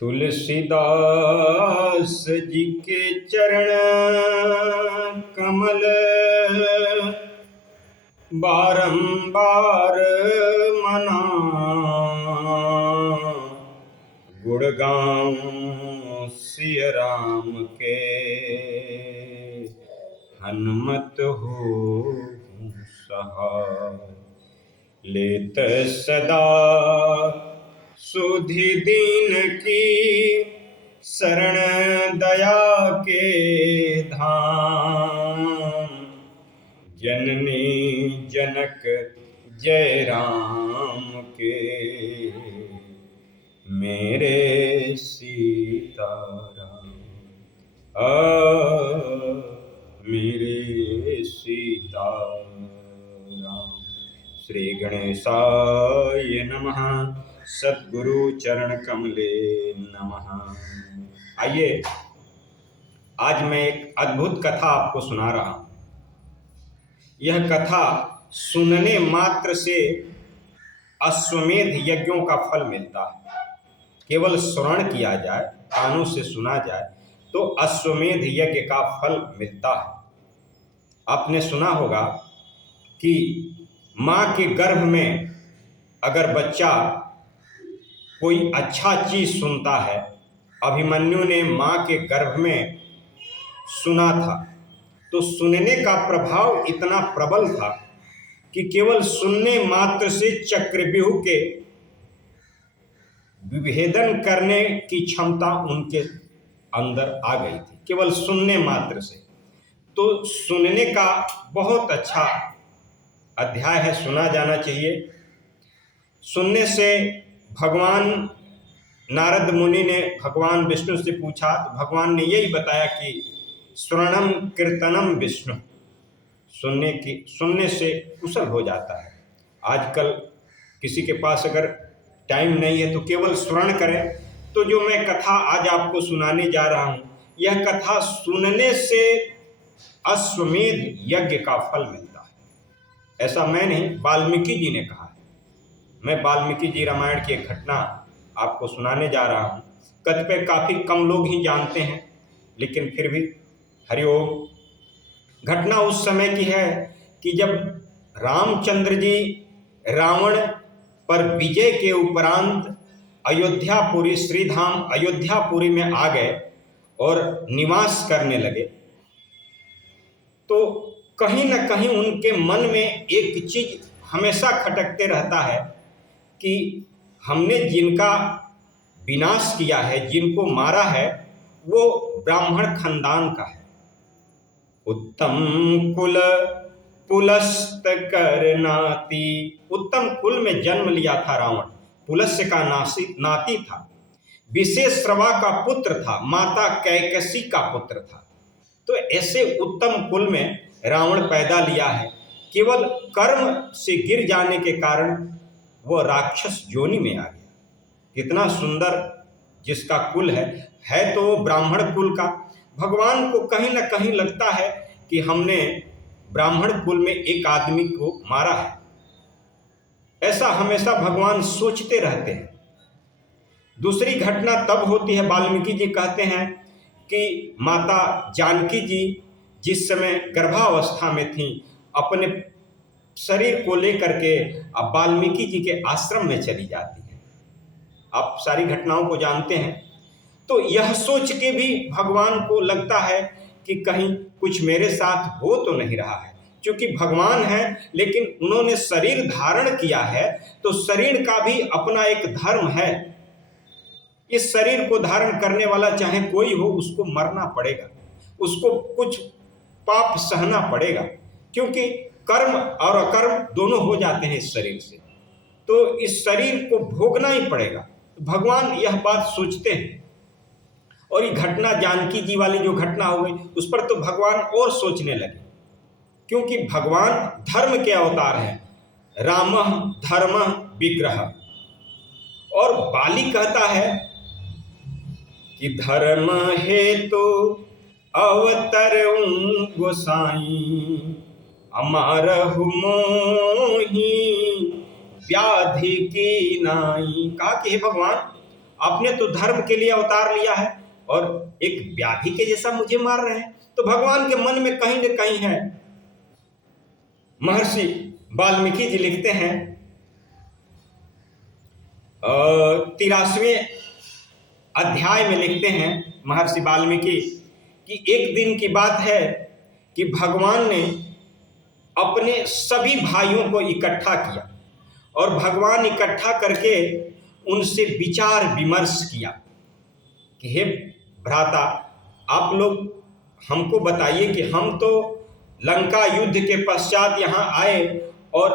तुलसीदास जी के चरण कमल बारंबार मना, गुण गाऊं सिय राम के हनुमत हो सहाय। लेत सदा सुधि दीन की शरण दया के धाम। जननी जनक जय राम के मेरे सीताराम। मेरे सीताराम। श्री गणेशाय नमः। सद्गुरु चरण कमले नमः। आइए, आज मैं एक अद्भुत कथा आपको सुना रहा हूं। यह कथा सुनने मात्र से अश्वमेध यज्ञों का फल मिलता है। केवल श्रवण किया जाए, कानों से सुना जाए तो अश्वमेध यज्ञ का फल मिलता है। आपने सुना होगा कि माँ के गर्भ में अगर बच्चा कोई अच्छा चीज सुनता है, अभिमन्यु ने माँ के गर्भ में सुना था, तो सुनने का प्रभाव इतना प्रबल था कि केवल सुनने मात्र से चक्रव्यूह के विभेदन करने की क्षमता उनके अंदर आ गई थी, केवल सुनने मात्र से। तो सुनने का बहुत अच्छा अध्याय है, सुना जाना चाहिए। सुनने से भगवान नारद मुनि ने भगवान विष्णु से पूछा, तो भगवान ने यही बताया कि श्रवणम कीर्तनम विष्णु। सुनने से कुशल हो जाता है। आजकल किसी के पास अगर टाइम नहीं है तो केवल श्रवण करें। तो जो मैं कथा आज आपको सुनाने जा रहा हूँ, यह कथा सुनने से अश्वमेध यज्ञ का फल मिलता है। ऐसा मैं नहीं, वाल्मीकि जी ने कहा है। मैं वाल्मीकि जी रामायण की एक घटना आपको सुनाने जा रहा हूँ। कतिपय काफ़ी कम लोग ही जानते हैं, लेकिन फिर भी हरिओम। घटना उस समय की है कि जब रामचंद्र जी रावण पर विजय के उपरांत अयोध्यापुरी, श्रीधाम अयोध्यापुरी में आ गए और निवास करने लगे, तो कहीं न कहीं उनके मन में एक चीज हमेशा खटकते रहता है कि हमने जिनका विनाश किया है, जिनको मारा है, वो ब्राह्मण खानदान का है। उत्तम कुल पुलस्त कर नाती। उत्तम कुल में जन्म लिया था रावण। पुलस्य का नाती था। विशेषरवा का पुत्र था। माता कैकसी का पुत्र था। तो ऐसे उत्तम कुल में रावण पैदा लिया है। केवल कर्म से गिर जाने के कारण वह राक्षस योनि में आ गया। कितना सुंदर जिसका कुल है तो ब्राह्मण कुल का। भगवान को कहीं ना कहीं लगता है कि हमने ब्राह्मण कुल में एक आदमी को मारा है। ऐसा हमेशा भगवान सोचते रहते हैं। दूसरी घटना तब होती है, वाल्मीकि जी कहते हैं कि माता जानकी जी जिस समय गर्भावस्था में थी, अपने शरीर को लेकर के अब वाल्मीकि जी के आश्रम में चली जाती है। आप सारी घटनाओं को जानते हैं। तो यह सोच के भी भगवान को लगता है कि कहीं कुछ मेरे साथ हो तो नहीं रहा है। क्योंकि भगवान है, लेकिन उन्होंने शरीर धारण किया है, तो शरीर का भी अपना एक धर्म है। इस शरीर को धारण करने वाला चाहे कोई हो, उसको मरना पड़ेगा, उसको कुछ पाप सहना पड़ेगा, क्योंकि कर्म और अकर्म दोनों हो जाते हैं इस शरीर से। तो इस शरीर को भोगना ही पड़ेगा। भगवान यह बात सोचते हैं। और ये घटना जानकी जी वाली जो घटना हो गई, उस पर तो भगवान और सोचने लगे, क्योंकि भगवान धर्म के अवतार हैं। रामः धर्मः विग्रह। और बाली कहता है कि धर्म हेतु अवतरऊं गोसाई, अमारहु मोही व्याधि की नाई। कहा कि हे भगवान, आपने तो धर्म के लिए अवतार लिया है और एक व्याधि के जैसा मुझे मार रहे हैं। तो भगवान के मन में कहीं न कहीं है। महर्षि वाल्मीकि जी लिखते हैं 83वें अध्याय में लिखते हैं महर्षि वाल्मीकि कि एक दिन की बात है कि भगवान ने अपने सभी भाइयों को इकट्ठा किया और भगवान इकट्ठा करके उनसे विचार विमर्श किया कि हे भ्राता, आप लोग हमको बताइए कि हम तो लंका युद्ध के पश्चात यहाँ आए और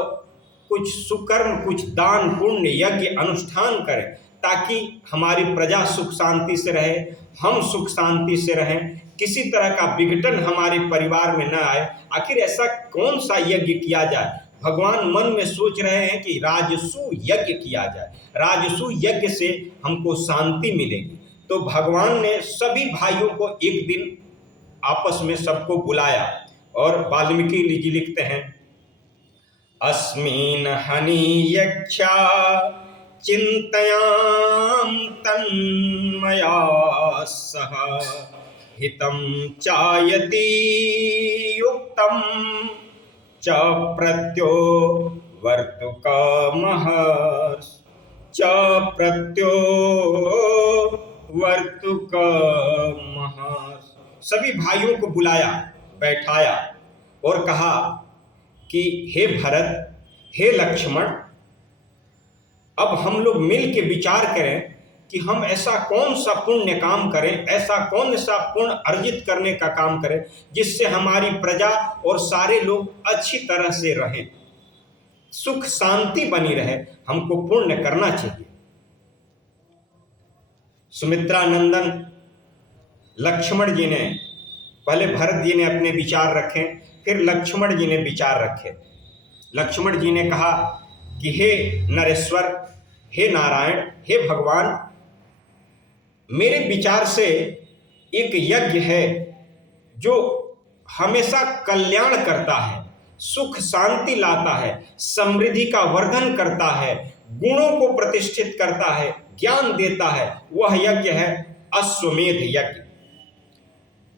कुछ सुकर्म, कुछ दान पुण्य यज्ञ अनुष्ठान करें ताकि हमारी प्रजा सुख शांति से रहे, हम सुख शांति से रहें, किसी तरह का विघटन हमारे परिवार में न आए। आखिर ऐसा कौन सा यज्ञ किया जाए? भगवान मन में सोच रहे हैं कि राजसू यज्ञ किया जाए, राजसू यज्ञ से हमको शांति मिलेगी। तो भगवान ने सभी भाइयों को एक दिन आपस में सबको बुलाया और वाल्मीकि जी लिखते हैं अस्मिन् हनियक्षा चिंतयाम तन्मया सह हितं चायति युक्तं च प्रत्यो वर्तुकमहर्ष च प्रत्यो वर्तुकमहर्ष। सभी भाइयों को बुलाया, बैठाया और कहा कि हे भरत, हे लक्ष्मण, अब हम लोग मिल के विचार करें कि हम ऐसा कौन सा पुण्य काम करें, ऐसा कौन सा पुण्य अर्जित करने का काम करें जिससे हमारी प्रजा और सारे लोग अच्छी तरह से रहें, सुख शांति बनी रहे। हमको पुण्य करना चाहिए। सुमित्रा नंदन लक्ष्मण जी ने, पहले भरत जी ने अपने विचार रखे, फिर लक्ष्मण जी ने विचार रखे। लक्ष्मण जी ने कहा कि हे नरेश्वर, हे नारायण, हे भगवान, मेरे विचार से एक यज्ञ है जो हमेशा कल्याण करता है, सुख शांति लाता है, समृद्धि का वर्धन करता है, गुणों को प्रतिष्ठित करता है, ज्ञान देता है। वह यज्ञ है अश्वमेध यज्ञ।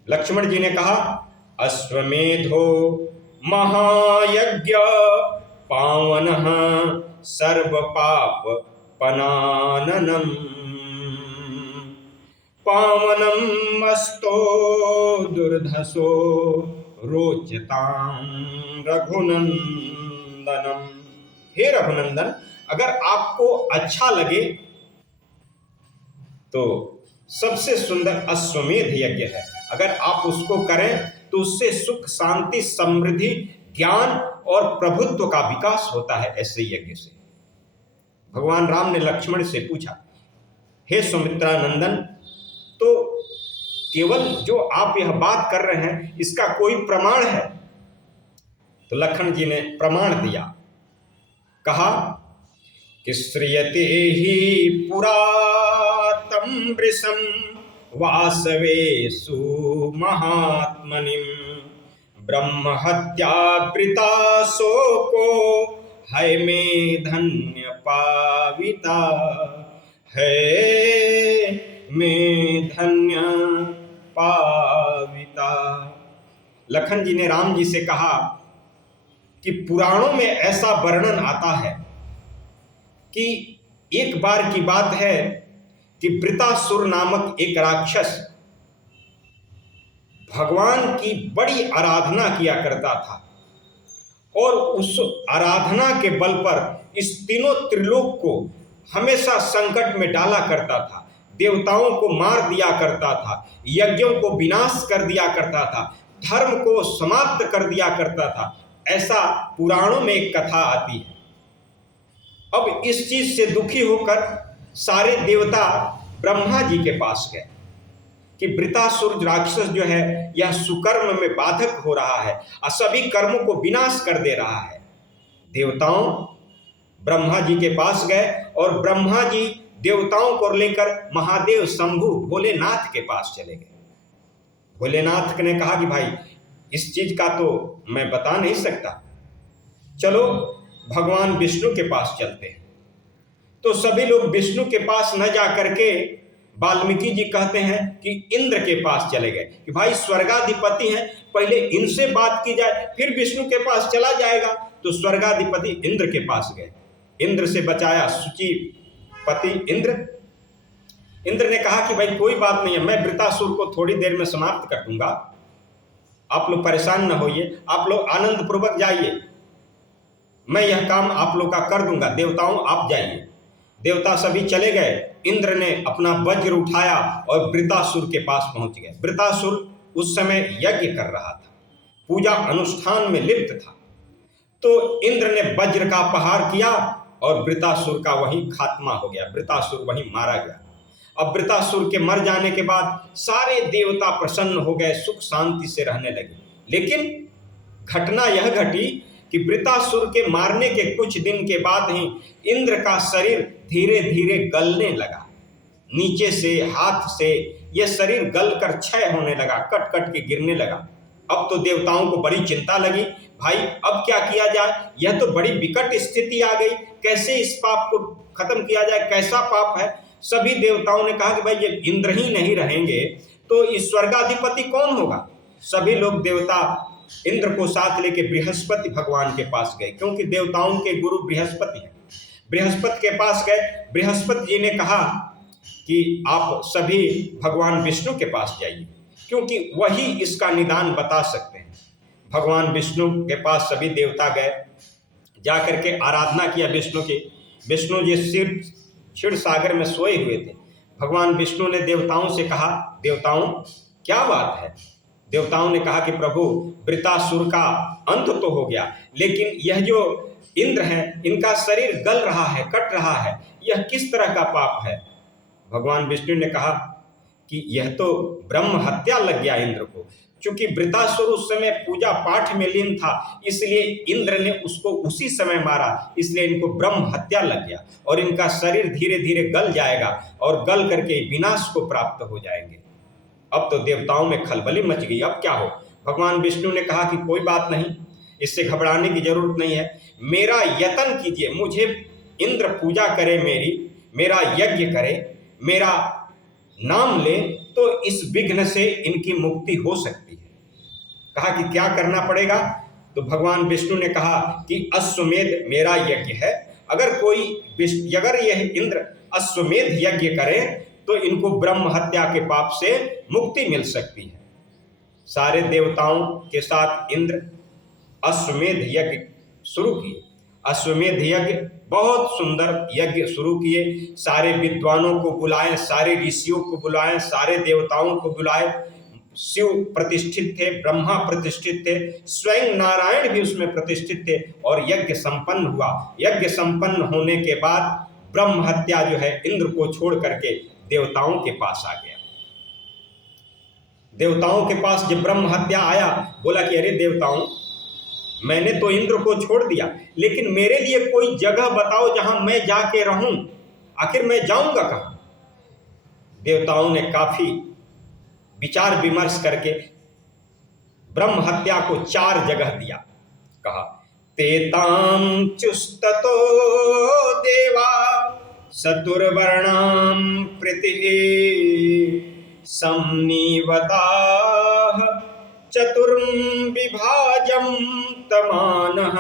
लक्ष्मण जी ने कहा अश्वमेधो महायज्ञ पावनः सर्व पाप पनाननम पावनम अस्तो दुर्धसो रोचताम रघुनंदनम। हे रघुनंदन, अगर आपको अच्छा लगे तो सबसे सुंदर अश्वमेध यज्ञ है। अगर आप उसको करें तो उससे सुख शांति समृद्धि ज्ञान और प्रभुत्व का विकास होता है। ऐसे यज्ञ से भगवान राम ने लक्ष्मण से पूछा, हे सुमित्रा नंदन, तो केवल जो आप यह बात कर रहे हैं इसका कोई प्रमाण है? तो लक्ष्मण जी ने प्रमाण दिया, कहा कि श्रियते ही पुरातम वृषं वासवेषु महात्मनिं ब्रह्म हत्या वृता शोको है में धन्य पाविता है में धन्य पाविता। लखन जी ने राम जी से कहा कि पुराणों में ऐसा वर्णन आता है कि एक बार की बात है कि वृतासुर नामक एक राक्षस भगवान की बड़ी आराधना किया करता था और उस आराधना के बल पर इस तीनों त्रिलोक को हमेशा संकट में डाला करता था, देवताओं को मार दिया करता था, यज्ञों को विनाश कर दिया करता था, धर्म को समाप्त कर दिया करता था। ऐसा पुराणों में एक कथा आती है। अब इस चीज से दुखी होकर सारे देवता ब्रह्मा जी के पास गए कि वृतासुर राक्षस जो है यह सुकर्म में बाधक हो रहा है और सभी कर्मों को विनाश कर दे रहा है। देवताओं ब्रह्मा जी के पास गए और ब्रह्मा जी देवताओं को लेकर महादेव शंभु भोलेनाथ के पास चले गए। भोलेनाथ ने कहा कि भाई इस चीज का तो मैं बता नहीं सकता, चलो भगवान विष्णु के पास चलते हैं। तो सभी लोग विष्णु के पास न जा करके वाल्मीकि जी कहते हैं कि इंद्र के पास चले गए कि भाई स्वर्गाधिपति हैं, पहले इनसे बात की जाए, फिर विष्णु के पास चला जाएगा। तो स्वर्गाधिपति इंद्र के पास गए, इंद्र से बचाया शुचिपति इंद्र। इंद्र ने कहा कि भाई कोई बात नहीं है, मैं वृतासुर को थोड़ी देर में समाप्त कर दूंगा, आप लोग परेशान न होइए, आप लोग आनंद पूर्वक जाइए, मैं यह काम आप लोग का कर दूंगा, देवताओं आप जाइए। देवता सभी चले गए। इंद्र ने अपना वज्र उठाया और वृतासुर के पास पहुंच गए। वृतासुर उस समय यज्ञ कर रहा था, पूजा अनुष्ठान में लिप्त था। तो इंद्र ने वज्र का प्रहार किया और वृतासुर का वहीं खात्मा हो गया, वृतासुर वहीं मारा गया। अब वृतासुर के मर जाने के बाद सारे देवता प्रसन्न हो गए, सुख शांति से रहने लगे। लेकिन घटना यह घटी कि वृतासुर के मारने के कुछ दिन के बाद ही इंद्र का शरीर धीरे धीरे गलने लगा, नीचे से हाथ से यह शरीर गलकर क्षय होने लगा, कट कट के गिरने लगा। अब तो देवताओं को बड़ी चिंता लगी, भाई अब क्या किया जाए, यह तो बड़ी विकट स्थिति आ गई, कैसे इस पाप को खत्म किया जाए, कैसा पाप है। सभी देवताओं ने कहा कि भाई ये इंद्र ही नहीं रहेंगे तो इस स्वर्गाधिपति कौन होगा। सभी लोग देवता इंद्र को साथ लेके बृहस्पति भगवान के पास गए, क्योंकि देवताओं के गुरु बृहस्पति हैं। बृहस्पति के पास गए। बृहस्पति जी ने कहा कि आप सभी भगवान विष्णु के पास जाइए, क्योंकि वही इसका निदान बता सकते हैं। भगवान विष्णु के पास सभी देवता गए, जाकर के आराधना किया विष्णु की। विष्णु जी क्षीर सागर में सोए हुए थे। भगवान विष्णु ने देवताओं से कहा, देवताओं क्या बात है। देवताओं ने कहा कि प्रभु वृतासुर का अंत तो हो गया, लेकिन यह जो इंद्र हैं इनका शरीर गल रहा है, कट रहा है, यह किस तरह का पाप है। भगवान विष्णु ने कहा कि यह तो ब्रह्म हत्या लग गया इंद्र को। चूंकि वृतासुर उस समय पूजा पाठ में लीन था, इसलिए इंद्र ने उसको उसी समय मारा, इसलिए इनको ब्रह्म हत्या लग गया और इनका शरीर धीरे धीरे गल जाएगा और गल करके विनाश को प्राप्त हो जाएंगे। अब तो देवताओं में खलबली मच गई, अब क्या हो। भगवान विष्णु ने कहा कि कोई बात नहीं, इससे घबराने की जरूरत नहीं है, मेरा यत्न कीजिए, मुझे इंद्र पूजा करे, मेरा यज्ञ करे, मेरा नाम ले, तो इस विघ्न से इनकी मुक्ति हो सकती है। कहा कि क्या करना पड़ेगा। तो भगवान विष्णु ने कहा कि अश्वमेध मेरा यज्ञ है, अगर यह इंद्र अश्वमेध यज्ञ करें तो इनको ब्रह्म हत्या के पाप से मुक्ति मिल सकती है। सारे देवताओं के साथ इंद्र अश्वमेध यज्ञ शुरू किए। अश्वमेध यज्ञ बहुत सुंदर यज्ञ शुरू किए। सारे विद्वानों को बुलाएं, सारे ऋषियों को बुलाएं, सारे देवताओं को बुलाएं। शिव प्रतिष्ठित थे, ब्रह्मा प्रतिष्ठित थे, स्वयं नारायण भी उसमें प्रतिष्ठित थे और यज्ञ संपन्न हुआ। यज्ञ संपन्न होने के बाद ब्रह्म हत्या जो है इंद्र को छोड़ करके देवताओं के पास आ गया। देवताओं के पास जब ब्रह्म हत्या आया, बोला कि अरे देवताओं, मैंने तो इंद्र को छोड़ दिया, लेकिन मेरे लिए कोई जगह बताओ जहां मैं जाके रहूं, आखिर मैं जाऊंगा कहां। देवताओं ने काफी विचार विमर्श करके ब्रह्म हत्या को 4 जगह दिया। कहा तेतां चुस्ततो देवा सतुर्वर्णां पृथिः संनिवताः चतुर्विभाजं तमानः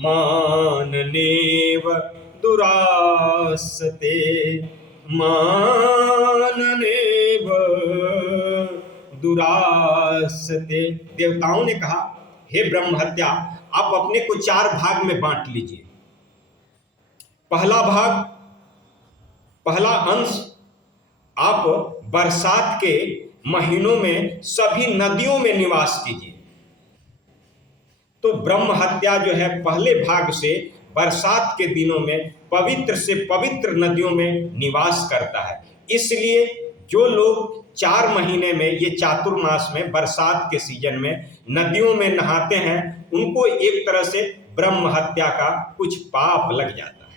माननेव दुरासते माननेव दुरासते। देवताओं ने कहा, हे ब्रह्म हत्या, आप अपने को 4 भाग में बांट लीजिए। पहला अंश आप बरसात के महीनों में सभी नदियों में निवास कीजिए। तो ब्रह्म हत्या जो है पहले भाग से बरसात के दिनों में पवित्र से पवित्र नदियों में निवास करता है। इसलिए जो लोग 4 महीने में, ये चातुर्मास में, बरसात के सीजन में नदियों में नहाते हैं, उनको एक तरह से ब्रह्म हत्या का कुछ पाप लग जाता है।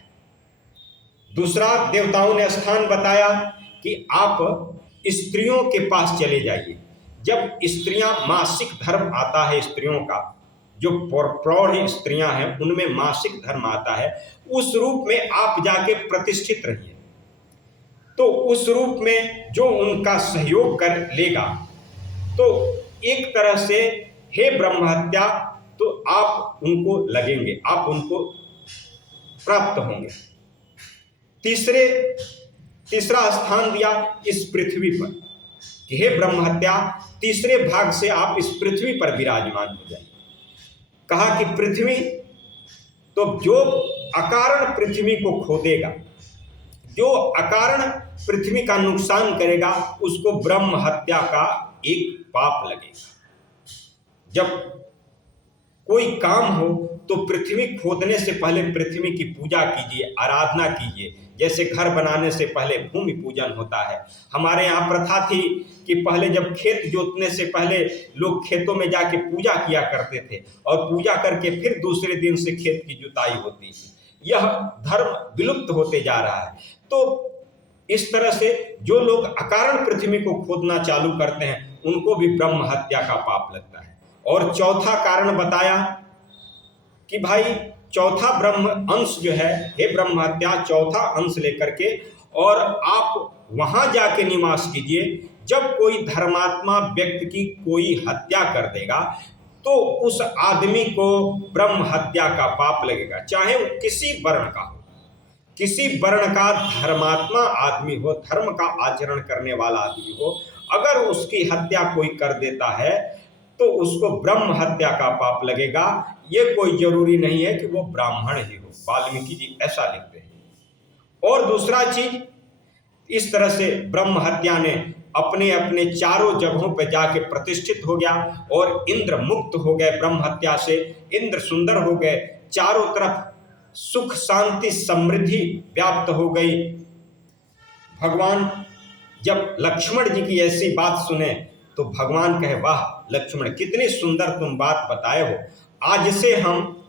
दूसरा, देवताओं ने स्थान बताया कि आप स्त्रियों के पास चले जाइए। जब स्त्रियां, मासिक धर्म आता है स्त्रियों का, जो प्रौढ़ स्त्रियां हैं उनमें मासिक धर्म आता है, उस रूप में आप जाके प्रतिष्ठित रहिए। तो उस रूप में जो उनका सहयोग कर लेगा तो एक तरह से हे ब्रह्म हत्या, तो आप उनको लगेंगे, आप उनको प्राप्त होंगे। तीसरा स्थान दिया इस पृथ्वी पर कि हे ब्रह्म हत्या, तीसरे भाग से आप इस पृथ्वी पर विराजमान हो जाइए। कहा कि पृथ्वी, तो जो अकारण पृथ्वी को खोदेगा, जो अकारण पृथ्वी का नुकसान करेगा, उसको ब्रह्म हत्या का एक पाप लगेगा। जब कोई काम हो तो पृथ्वी खोदने से पहले पृथ्वी की पूजा कीजिए, आराधना कीजिए। जैसे घर बनाने से पहले भूमि पूजन होता है। हमारे यहाँ प्रथा थी कि पहले जब खेत जोतने से पहले लोग खेतों में जाके पूजा किया करते थे और पूजा करके फिर दूसरे दिन से खेत की जुताई होती थी। यह धर्म विलुप्त होते जा रहा है। तो इस तरह से जो लोग अकारण पृथ्वी को खोदना चालू करते हैं उनको भी ब्रह्म हत्या का पाप लगता है। और चौथा कारण बताया कि भाई चौथा ब्रह्म अंश जो है, हे ब्रह्म हत्या, चौथा अंश लेकर के और आप वहां जाके निवास कीजिए। जब कोई धर्मात्मा व्यक्ति की कोई हत्या कर देगा तो उस आदमी को ब्रह्म हत्या का पाप लगेगा, चाहे वो किसी वर्ण का हो, किसी वर्ण का धर्मात्मा आदमी हो, धर्म का आचरण करने वाला आदमी हो, अगर उसकी हत्या कोई कर देता है तो उसको ब्रह्म हत्या का पाप लगेगा। ये कोई जरूरी नहीं है कि वो ब्राह्मण ही हो, वाल्मीकि जी ऐसा लिखते हैं। और दूसरा चीज, इस तरह से ब्रह्म हत्या ने अपने अपने चारों जगहों पर जाके प्रतिष्ठित हो गया और इंद्र मुक्त हो गए ब्रह्म हत्या से, इंद्र सुंदर हो गए, चारों तरफ सुख शांति समृद्धि व्याप्त हो गई। भगवान जब लक्ष्मण जी की ऐसी बात सुने तो भगवान कहे, वाह लक्ष्मण, कितनी सुंदर तुम बात बताए हो, आज से हम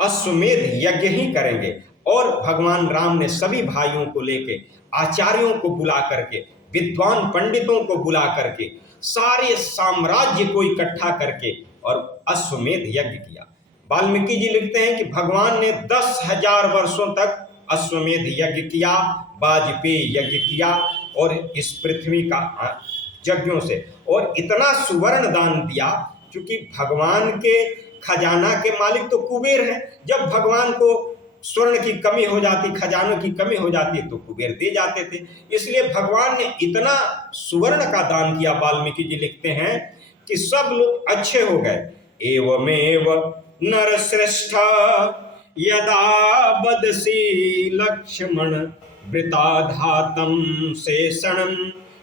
अश्वमेध यज्ञ ही करेंगे। और भगवान राम ने सभी भाइयों को लेके, आचार्यों को बुला करके, विद्वान पंडितों को बुला करके, सारे साम्राज्य को इकट्ठा करके और अश्वमेध यज्ञ किया। वाल्मीकि जी लिखते हैं कि भगवान ने 10,000 वर्षों तक अश्वमेध यज्ञ किया, वाजपेयी यज्ञ किया और इस पृथ्वी का यज्ञों से, और इतना सुवर्ण दान दिया, क्योंकि भगवान के खजाना के मालिक तो कुबेर हैं। जब भगवान को स्वर्ण की कमी हो जाती, खजानों की कमी हो जाती तो कुबेर दे जाते थे। इसलिए भगवान ने इतना सुवर्ण का दान किया, वाल्मीकि जी लिखते हैं कि सब लोग अच्छे हो गए। एवमेव नरश्रेष्ठ यदा बदसी लक्ष्मण वृताधातम शेषणम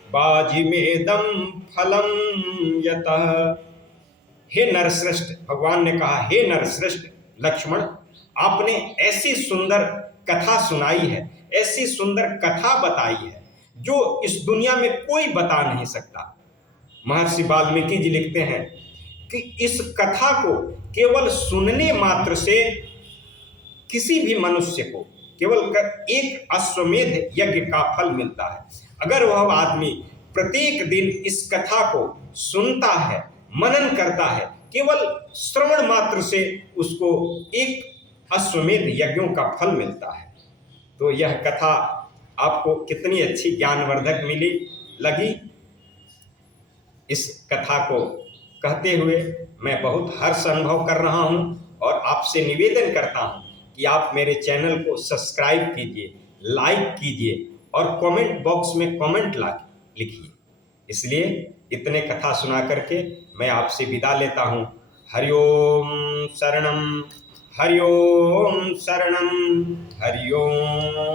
बाजिमेदम फलम यतः। हे नरश्रेष्ठ, भगवान ने कहा, हे नरश्रेष्ठ लक्ष्मण, आपने ऐसी सुंदर कथा सुनाई है, ऐसी सुंदर कथा बताई है जो इस दुनिया में कोई बता नहीं सकता। महर्षि वाल्मीकि जी लिखते हैं कि इस कथा को केवल सुनने मात्र से किसी भी मनुष्य को केवल एक अश्वमेध यज्ञ का फल मिलता है। अगर वह आदमी प्रत्येक दिन इस कथा को सुनता है, मनन करता है, केवल श्रवण मात्र से उसको एक अश्वमेध यज्ञों का फल मिलता है। तो यह कथा आपको कितनी अच्छी ज्ञानवर्धक लगी। इस कथा को कहते हुए मैं बहुत हर्ष अनुभव कर रहा हूं और आपसे निवेदन करता हूं कि आप मेरे चैनल को सब्सक्राइब कीजिए, लाइक कीजिए और कमेंट बॉक्स में कमेंट लिखिए। इसलिए इतने कथा सुना करके मैं आपसे विदा लेता हूँ। हरिओम शरणम, हरिओम शरणम, हरिओम।